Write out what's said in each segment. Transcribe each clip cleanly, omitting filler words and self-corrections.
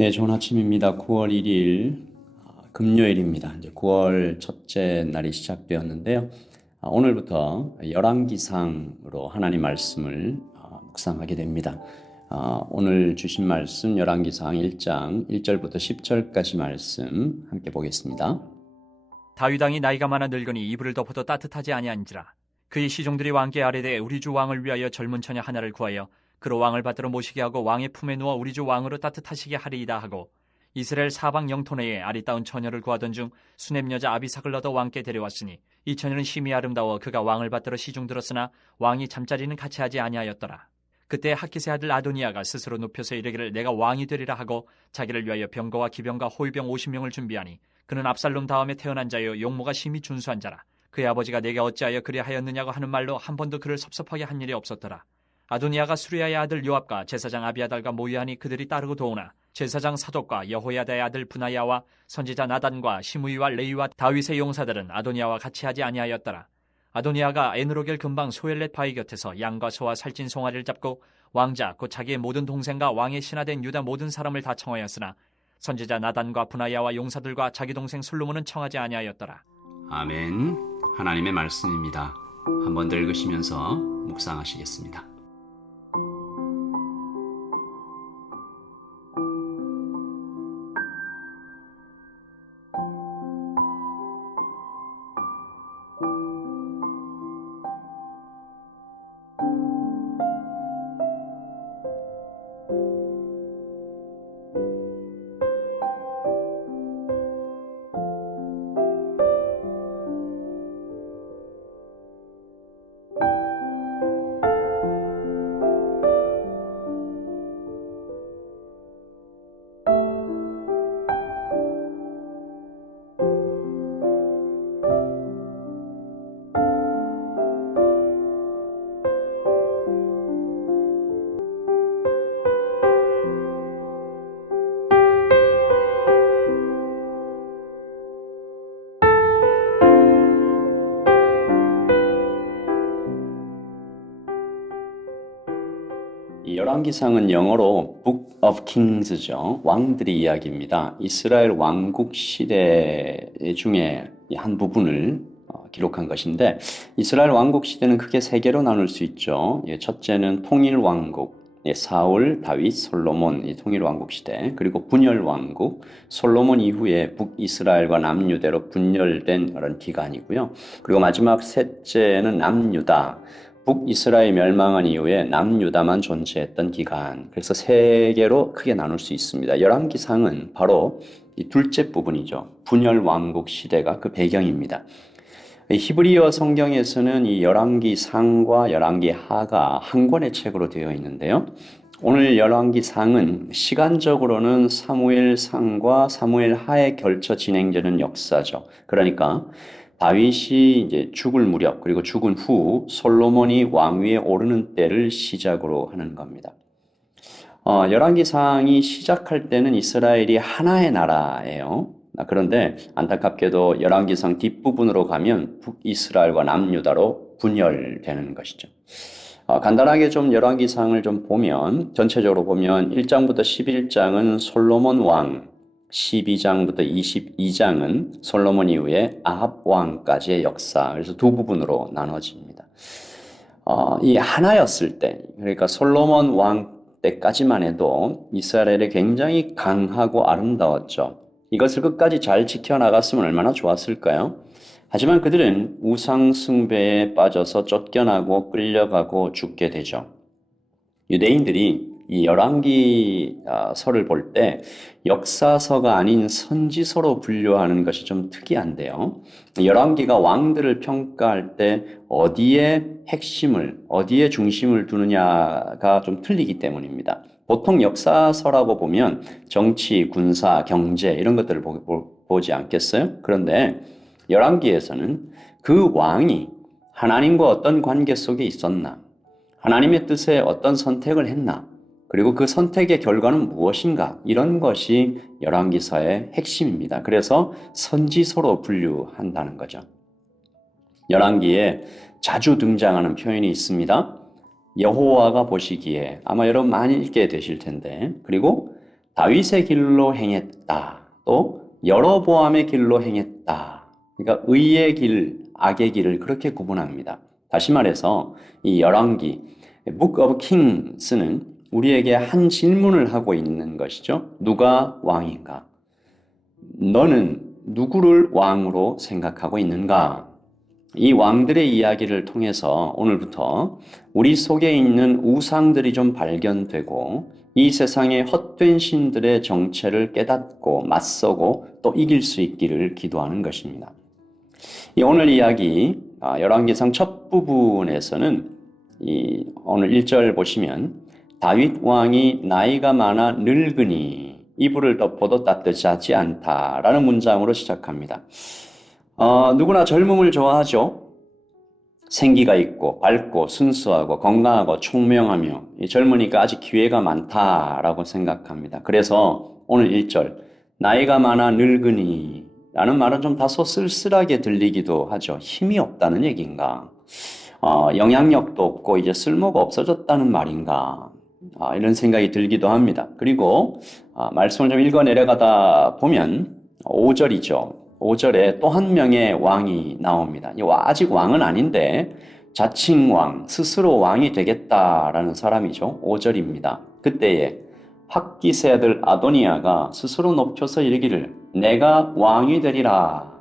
네, 좋은 아침입니다. 9월 1일 금요일입니다. 이제 9월 첫째 날이 시작되었는데요. 오늘부터 열왕기상으로 하나님 말씀을 묵상하게 됩니다. 오늘 주신 말씀 열왕기상 1장 1절부터 10절까지 말씀 함께 보겠습니다. 다윗 왕이 나이가 많아 늙으니 이불을 덮어도 따뜻하지 아니한지라. 그의 시종들이 왕께 아뢰되 우리 주 왕을 위하여 젊은 처녀 하나를 구하여 그로 왕을 받들어 모시게 하고 왕의 품에 누워 우리 주 왕으로 따뜻하시게 하리이다 하고, 이스라엘 사방 영토 내에 아리따운 처녀를 구하던 중 수넴 여자 아비삭을 얻어 왕께 데려왔으니 이 처녀는 심히 아름다워 그가 왕을 받들어 시중 들었으나 왕이 잠자리는 같이 하지 아니하였더라. 그때 하키스의 아들 아도니아가 스스로 높여서 이르기를 내가 왕이 되리라 하고 자기를 위하여 병거와 기병과 호위병 50명을 준비하니 그는 압살롬 다음에 태어난 자여 용모가 심히 준수한 자라. 그의 아버지가 내게 어찌하여 그리하였느냐고 하는 말로 한 번도 그를 섭섭하게 한 일이 없었더라. 아도니아가 수리아의 아들 요압과 제사장 아비아달과 모의하니 그들이 따르고 도우나 제사장 사독과 여호야다의 아들 분하야와 선지자 나단과 시므이와 레이와 다윗의 용사들은 아도니아와 같이 하지 아니하였더라. 아도니아가 에느로겔 근방 소엘렛 바위 곁에서 양과 소와 살찐 송아리를 잡고 왕자 곧 자기의 모든 동생과 왕의 신하된 유다 모든 사람을 다 청하였으나 선지자 나단과 분하야와 용사들과 자기 동생 솔로몬은 청하지 아니하였더라. 아멘. 하나님의 말씀입니다. 한번 더 읽으시면서 묵상하시겠습니다. 이 열왕기상은 영어로 Book of Kings죠. 왕들의 이야기입니다. 이스라엘 왕국 시대 중에 한 부분을 기록한 것인데, 이스라엘 왕국 시대는 크게 세 개로 나눌 수 있죠. 첫째는 통일왕국, 사울, 다윗, 솔로몬, 이 통일왕국 시대, 그리고 분열왕국, 솔로몬 이후에 북이스라엘과 남유대로 분열된 그런 기간이고요. 그리고 마지막 셋째는 남유다, 북이스라엘 멸망한 이후에 남유다만 존재했던 기간. 그래서 세 개로 크게 나눌 수 있습니다. 열왕기상은 바로 이 둘째 부분이죠. 분열왕국 시대가 그 배경입니다. 히브리어 성경에서는 이 열왕기상과 열왕기하가 한 권의 책으로 되어 있는데요. 오늘 열왕기상은 시간적으로는 사무엘상과 사무엘하에 걸쳐 진행되는 역사죠. 그러니까 다윗이 이제 죽을 무렵, 그리고 죽은 후 솔로몬이 왕위에 오르는 때를 시작으로 하는 겁니다. 열왕기상이 시작할 때는 이스라엘이 하나의 나라예요. 그런데 안타깝게도 열왕기상 뒷부분으로 가면 북이스라엘과 남유다로 분열되는 것이죠. 간단하게 좀 열왕기상을 좀 보면, 전체적으로 보면 1장부터 11장은 솔로몬 왕, 12장부터 22장은 솔로몬 이후에 아합 왕까지의 역사, 그래서 두 부분으로 나눠집니다. 이 하나였을 때, 그러니까 솔로몬 왕 때까지만 해도 이스라엘이 굉장히 강하고 아름다웠죠. 이것을 끝까지 잘 지켜나갔으면 얼마나 좋았을까요? 하지만 그들은 우상 숭배에 빠져서 쫓겨나고 끌려가고 죽게 되죠. 유대인들이 이 열왕기서를 볼 때 역사서가 아닌 선지서로 분류하는 것이 좀 특이한데요. 열왕기가 왕들을 평가할 때 어디에 핵심을, 어디에 중심을 두느냐가 좀 틀리기 때문입니다. 보통 역사서라고 보면 정치, 군사, 경제 이런 것들을 보지 않겠어요? 그런데 열왕기에서는 그 왕이 하나님과 어떤 관계 속에 있었나, 하나님의 뜻에 어떤 선택을 했나, 그리고 그 선택의 결과는 무엇인가, 이런 것이 열왕기서의 핵심입니다. 그래서 선지서로 분류한다는 거죠. 열왕기에 자주 등장하는 표현이 있습니다. 여호와가 보시기에, 아마 여러분 많이 읽게 되실 텐데, 그리고 다윗의 길로 행했다. 또 여로보암의 길로 행했다. 그러니까 의의 길, 악의 길을 그렇게 구분합니다. 다시 말해서 이 열왕기, Book of Kings는 우리에게 한 질문을 하고 있는 것이죠. 누가 왕인가? 너는 누구를 왕으로 생각하고 있는가? 이 왕들의 이야기를 통해서 오늘부터 우리 속에 있는 우상들이 좀 발견되고 이 세상의 헛된 신들의 정체를 깨닫고 맞서고 또 이길 수 있기를 기도하는 것입니다. 오늘 이야기 열왕기상 첫 부분에서는 오늘 1절 보시면 다윗 왕이 나이가 많아 늙으니 이불을 덮어도 따뜻하지 않다라는 문장으로 시작합니다. 누구나 젊음을 좋아하죠. 생기가 있고 밝고 순수하고 건강하고 총명하며 젊으니까 아직 기회가 많다라고 생각합니다. 그래서 오늘 1절 나이가 많아 늙으니 라는 말은 좀 다소 쓸쓸하게 들리기도 하죠. 힘이 없다는 얘기인가? 영향력도 없고 이제 쓸모가 없어졌다는 말인가? 이런 생각이 들기도 합니다. 그리고 말씀을 좀 읽어 내려가다 보면 5절이죠. 5절에 또 한 명의 왕이 나옵니다. 아직 왕은 아닌데 자칭 왕, 스스로 왕이 되겠다라는 사람이죠. 5절입니다. 그때에 핫깃의 아들 아도니아가 스스로 높여서 이르기를 내가 왕이 되리라.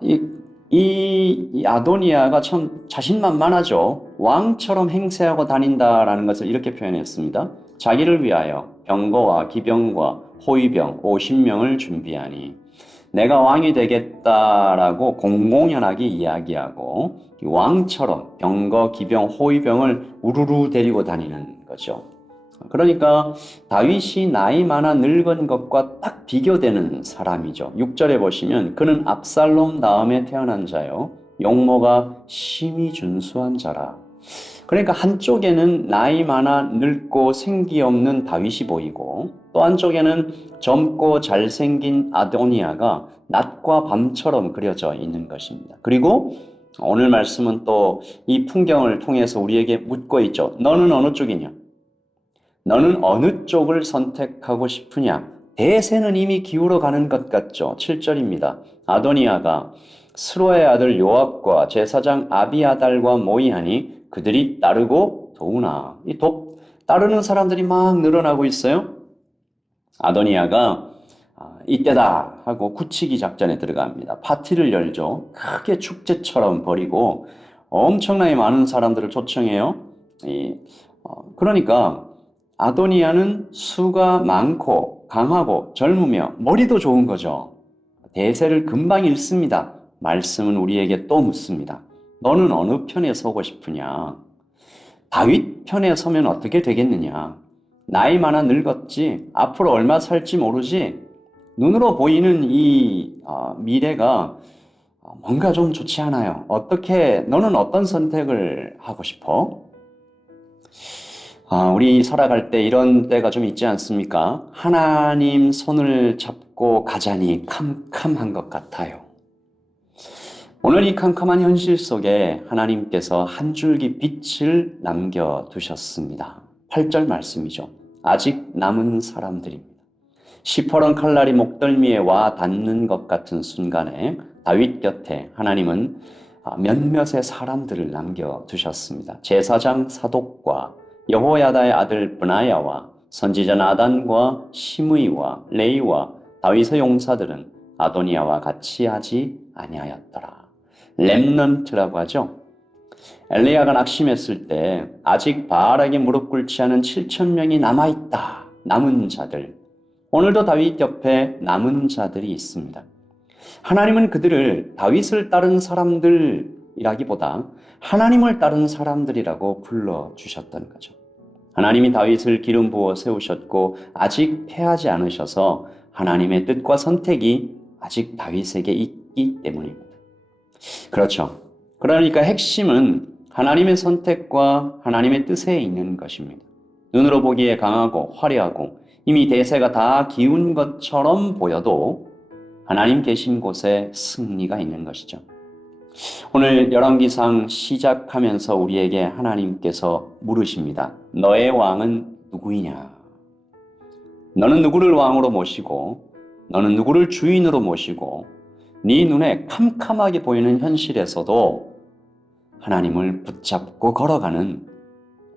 이 아도니아가 참 자신만만하죠. 왕처럼 행세하고 다닌다라는 것을 이렇게 표현했습니다. 자기를 위하여 병거와 기병과 호위병 50명을 준비하니 내가 왕이 되겠다라고 공공연하게 이야기하고 왕처럼 병거, 기병, 호위병을 우르르 데리고 다니는 거죠. 그러니까 다윗이 나이 많아 늙은 것과 딱 비교되는 사람이죠. 6절에 보시면 그는 압살롬 다음에 태어난 자요 용모가 심히 준수한 자라. 그러니까 한쪽에는 나이 많아 늙고 생기 없는 다윗이 보이고 또 한쪽에는 젊고 잘생긴 아도니아가 낮과 밤처럼 그려져 있는 것입니다. 그리고 오늘 말씀은 또 이 풍경을 통해서 우리에게 묻고 있죠. 너는 어느 쪽이냐? 너는 어느 쪽을 선택하고 싶으냐? 대세는 이미 기울어 가는 것 같죠. 7절입니다. 아도니아가 스로의 아들 요압과 제사장 아비아달과 모이하니 그들이 따르고 도우나. 따르는 사람들이 막 늘어나고 있어요. 아도니아가 이때다 하고 굳히기 작전에 들어갑니다. 파티를 열죠. 크게 축제처럼 벌이고 엄청나게 많은 사람들을 초청해요. 그러니까 아도니아는 수가 많고 강하고 젊으며 머리도 좋은 거죠. 대세를 금방 읽습니다. 말씀은 우리에게 또 묻습니다. 너는 어느 편에 서고 싶으냐? 다윗 편에 서면 어떻게 되겠느냐? 나이 많아 늙었지, 앞으로 얼마 살지 모르지, 눈으로 보이는 이 미래가 뭔가 좀 좋지 않아요. 너는 어떤 선택을 하고 싶어? 우리 살아갈 때 이런 때가 좀 있지 않습니까? 하나님 손을 잡고 가자니 캄캄한 것 같아요. 오늘 이 캄캄한 현실 속에 하나님께서 한 줄기 빛을 남겨두셨습니다. 8절 말씀이죠. 아직 남은 사람들입니다. 시퍼런 칼날이 목덜미에 와 닿는 것 같은 순간에 다윗 곁에 하나님은 몇몇의 사람들을 남겨두셨습니다. 제사장 사독과 여호야다의 아들 브나야와 선지자 나단과 시므이와 레이와 다윗의 용사들은 아도니아와 같이 하지 아니하였더라. 렘넌트라고 하죠. 엘리야가 낙심했을 때 아직 바알에게 무릎 꿇지 않은 7,000명이 남아있다. 남은 자들. 오늘도 다윗 옆에 남은 자들이 있습니다. 하나님은 그들을 다윗을 따른 사람들이라기보다 하나님을 따른 사람들이라고 불러주셨던 거죠. 하나님이 다윗을 기름 부어 세우셨고 아직 패하지 않으셔서 하나님의 뜻과 선택이 아직 다윗에게 있기 때문입니다. 그렇죠. 그러니까 핵심은 하나님의 선택과 하나님의 뜻에 있는 것입니다. 눈으로 보기에 강하고 화려하고 이미 대세가 다 기운 것처럼 보여도 하나님 계신 곳에 승리가 있는 것이죠. 오늘 열왕기상 시작하면서 우리에게 하나님께서 물으십니다. 너의 왕은 누구이냐? 너는 누구를 왕으로 모시고 너는 누구를 주인으로 모시고 네 눈에 캄캄하게 보이는 현실에서도 하나님을 붙잡고 걸어가는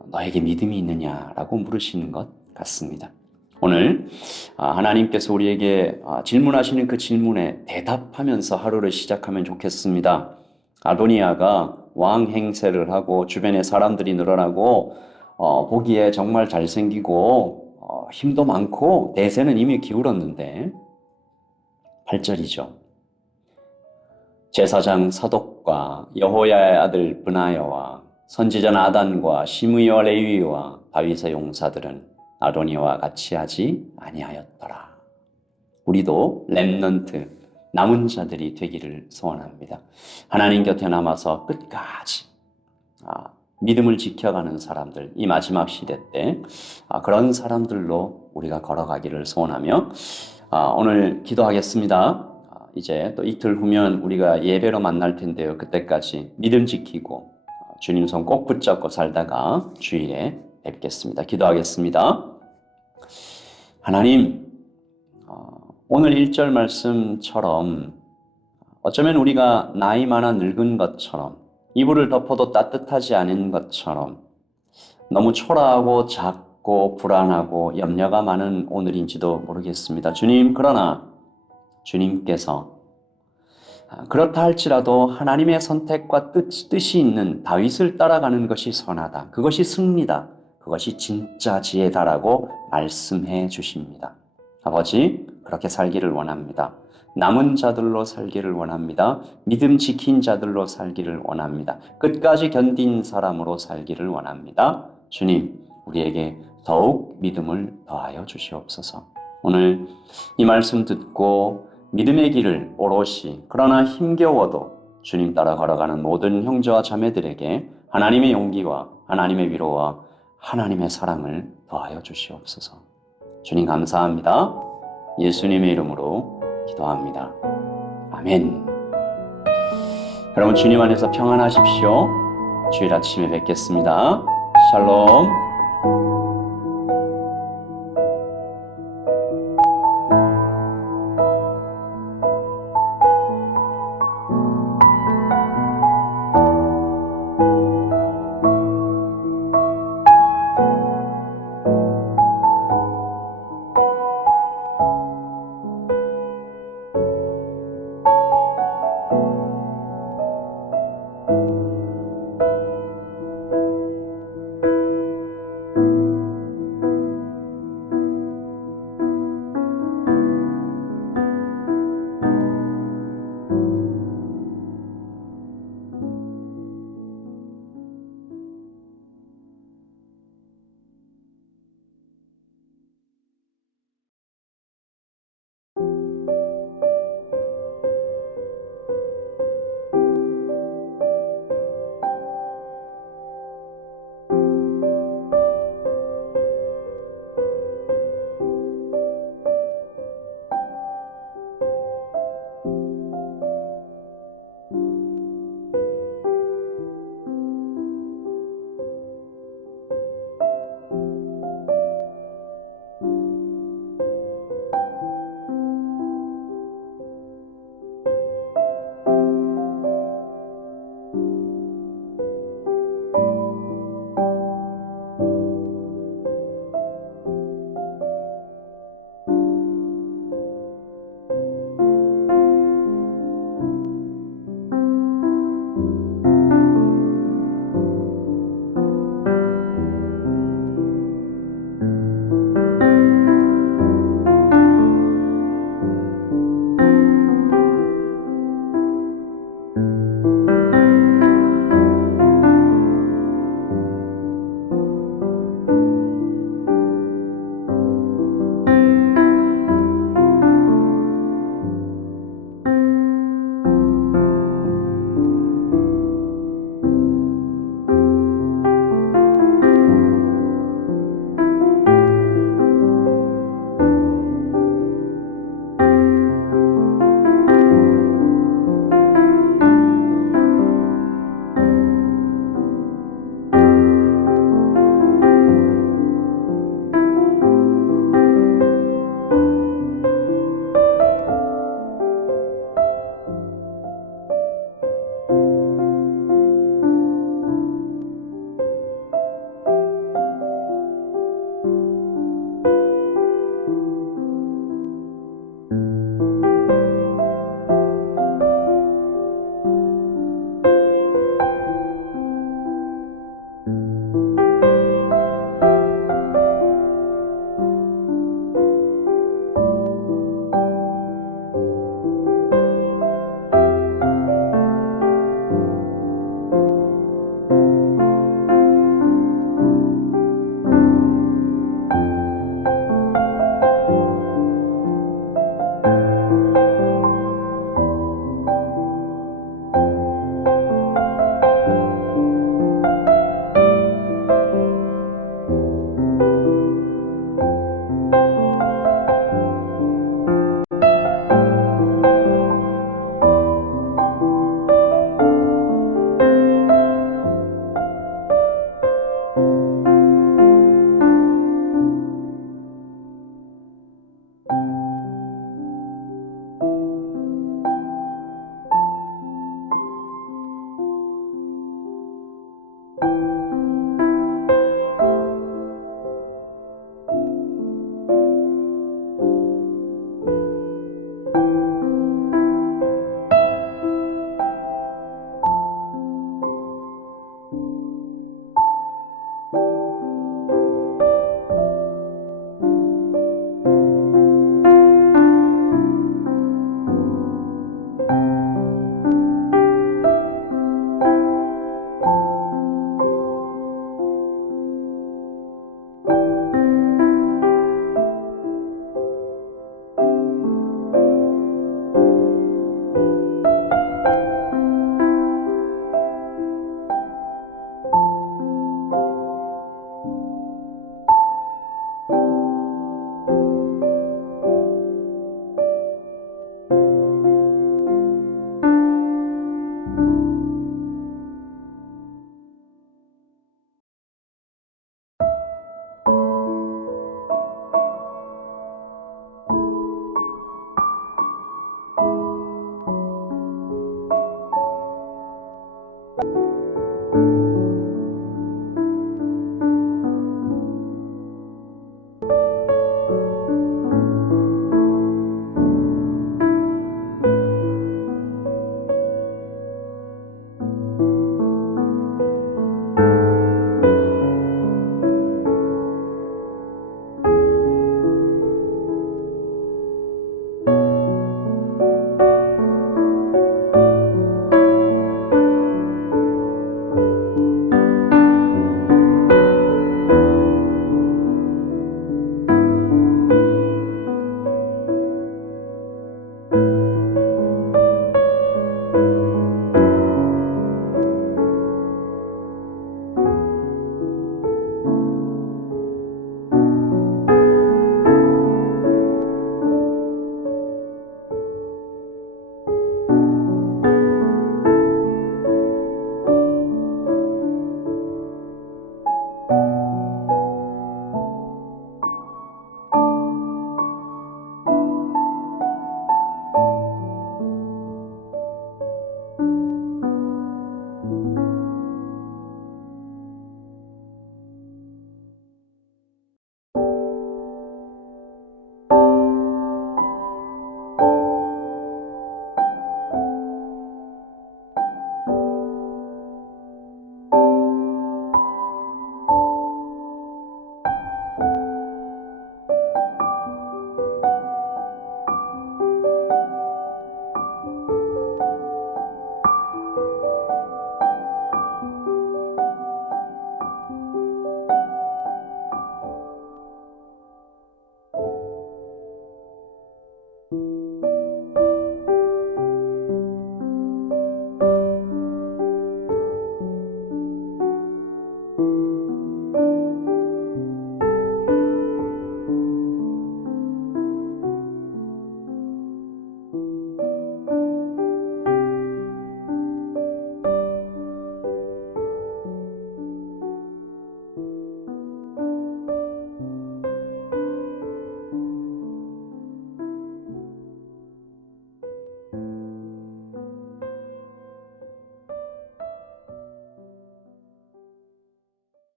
너에게 믿음이 있느냐라고 물으시는 것 같습니다. 오늘 하나님께서 우리에게 질문하시는 그 질문에 대답하면서 하루를 시작하면 좋겠습니다. 아도니아가 왕 행세를 하고 주변에 사람들이 늘어나고 보기에 정말 잘생기고 힘도 많고 대세는 이미 기울었는데 8절이죠. 제사장 사독과 여호야의 아들 브나야와 선지자 나단과 시므이와 레위와 다윗의 용사들은 아도니아와 같이 하지 아니하였더라. 우리도 렘넌트, 남은 자들이 되기를 소원합니다. 하나님 곁에 남아서 끝까지 믿음을 지켜가는 사람들, 이 마지막 시대 때 그런 사람들로 우리가 걸어가기를 소원하며 오늘 기도하겠습니다. 이제 또 이틀 후면 우리가 예배로 만날 텐데요. 그때까지 믿음 지키고 주님 손 꼭 붙잡고 살다가 주일에 뵙겠습니다. 기도하겠습니다. 하나님, 오늘 1절 말씀처럼 어쩌면 우리가 나이 많아 늙은 것처럼 이불을 덮어도 따뜻하지 않은 것처럼 너무 초라하고 작고 불안하고 염려가 많은 오늘인지도 모르겠습니다. 주님, 그러나 주님께서 그렇다 할지라도 하나님의 선택과 뜻이 있는 다윗을 따라가는 것이 선하다. 그것이 승리다. 그것이 진짜 지혜다라고 말씀해 주십니다. 아버지, 그렇게 살기를 원합니다. 남은 자들로 살기를 원합니다. 믿음 지킨 자들로 살기를 원합니다. 끝까지 견딘 사람으로 살기를 원합니다. 주님, 우리에게 더욱 믿음을 더하여 주시옵소서. 오늘 이 말씀 듣고 믿음의 길을 오롯이 그러나 힘겨워도 주님 따라 걸어가는 모든 형제와 자매들에게 하나님의 용기와 하나님의 위로와 하나님의 사랑을 더하여 주시옵소서. 주님 감사합니다. 예수님의 이름으로 기도합니다. 아멘. 여러분 주님 안에서 평안하십시오. 주일 아침에 뵙겠습니다. 샬롬.